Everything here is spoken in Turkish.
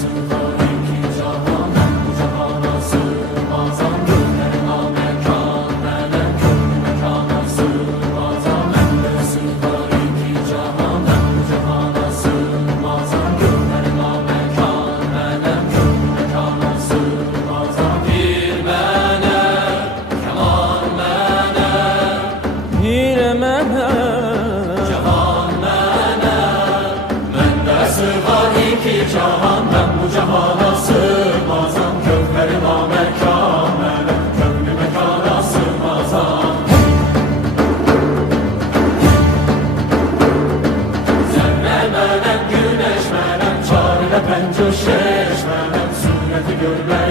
sığar iki cahan, ben bu cahana sığmazam. Gönlüme mekan melek, gönlüme kana sığmazam. Bende sığar iki cahan, ben bu cahana sığmazam. Gönlüme mekan melek, gönlüme kana sığmazam. Bir mene, keman mene, bir mene, cahan mene. Bende sığar iki cahan, ben bu cahana sığmazam. Gönlüme mekan melek, gönlüme kana sığmazam. Zerre melek, güneş melek, çare pençe şeş melek, sureti görmeye